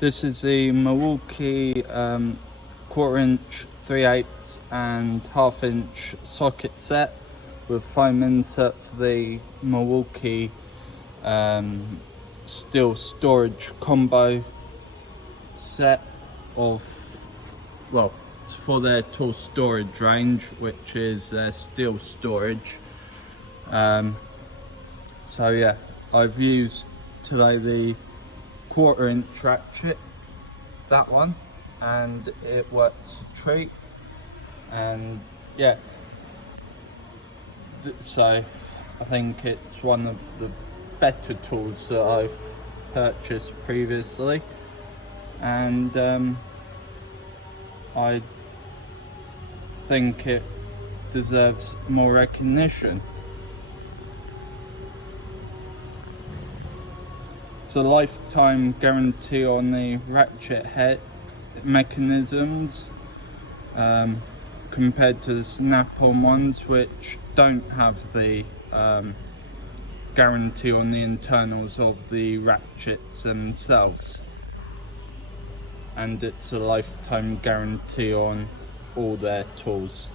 This is the Milwaukee 1/4 inch, 3/8 and 1/2 inch socket set with foam insert for the Milwaukee steel storage combo set of, well, it's for their tool storage range, which is their steel storage. So yeah, I've used today the 1/4 inch ratchet, that one, and it works a treat. And yeah, so I think it's one of the better tools that I've purchased previously, and I think it deserves more recognition. It's a lifetime guarantee on the ratchet head mechanisms, compared to the snap-on ones, which don't have the guarantee on the internals of the ratchets themselves. And it's a lifetime guarantee on all their tools.